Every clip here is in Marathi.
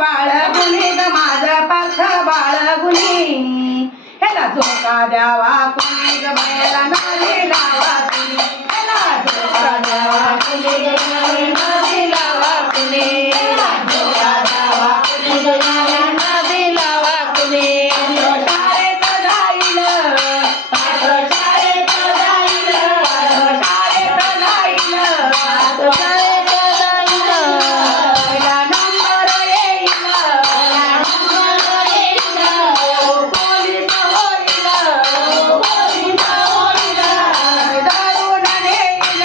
बाळगुणी ग माझं पार्थ बाळगुणी ह्याला झोका द्यावा कुणी ग बैला नादी लावा कुणी ह्याला झोका द्यावा कुणी ग नादी लावा कुणी ह्याला झोका द्यावा कुणी ग नादी लावा कुणी शाळेत जाईल शाळेत जाईल शाळेत जाईल शाळेत जाईल पहिला नंबर येईल पोलीस होईल पोलीस होईल दारून नेईल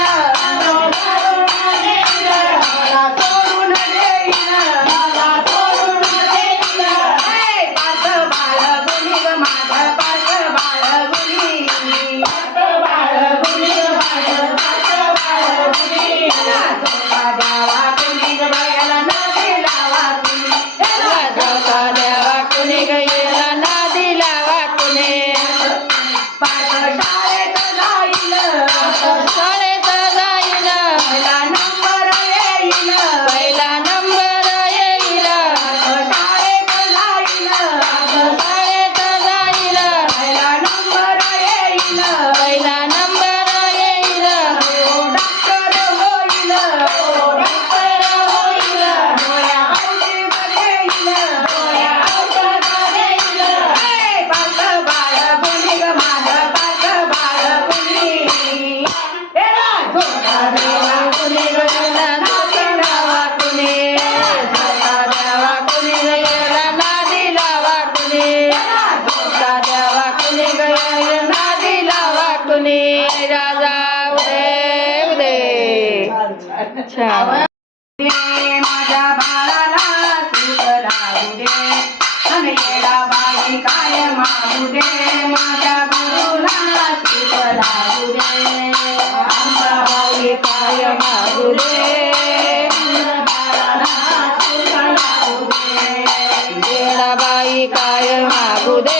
मला सोडून देईल मला सोडून देईल पार्थ बाळगुणी ग माझं पार्थ बाळगुणी बाळगुणी ग माझं पार्थ बाळगुणी झोका द्यावा कुणी ग बायाला नादी लावा कुणी झोका द्यावा कुणी ग याला नादी लावा कुणी पार्थ शाळेत जाईल शाळेत जाईल पहिला नंबर येईल पहिला नंबर येईल शाळेत जाईल शाळेत जाईल पहिला नंबर येईल पहिला नंबर येईल डॉक्टर होईल डॉक्टर होईल डोळ्या औषध देईल डोळ्या औषध देईल पार्थ बाळगुणी ग माझं पार्थ बाळगुणी ह्याला झोका द्यावा कुणी ग याला नादी लावा कुणी झोका द्यावा कुणी ग याला नादी लावा कुणी झोका द्यावा कुणी ग याला नादी लावा कुणी राजा उदे उदे छान माझ्या बाळाला सुख लागू दे आणि येडाबाई काय मागू दे माझ्या गुरुला सुख लागू दे अंबाबाई काय मागू दे बाळाला सुख लागू दे येडाबाई काय मागू दे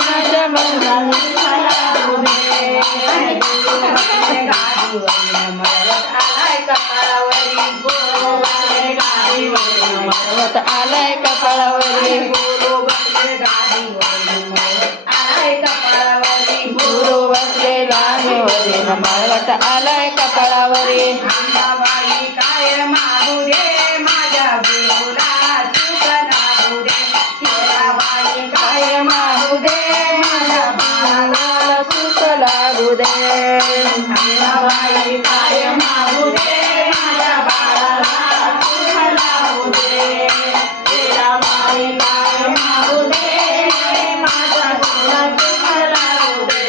माझ्या मुलाला सुख लागू दे आणि गुरु बसले गाडीवर मळवत आलाय कपाळावरी गुरु बसले गाडीवर मळवत आलाय कपाळावरी गुरु बसले गाडीवर मळवत आलाय कपाळावरी गुरु बसले गाडीवर मळवत आलाय कपाळावरी अंबाबाई काय मागू दे माझ्या गुरुला सुख लागू दे येडाबाई काय मागू दे माझ्या बाळाला सुख लागू दे अंबाबाई काय मागू दे माझ्या बाळाला सुख लागू दे येडाबाई काय मागू दे माझ्या गुरुला सुख लागू दे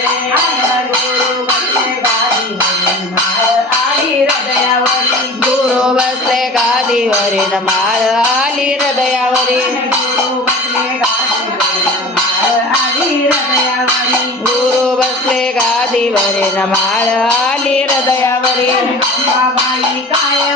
गुरु बसले गाडीवर माळ आली हृदयावरी गुरु बसले गाडीवर माळ आली हृदयावरी गुरु बसले गाडीवर माळ आली हृदयावरी गुरु बसले गाडीवर माळ आली हृदयावरी अंबाबाई काय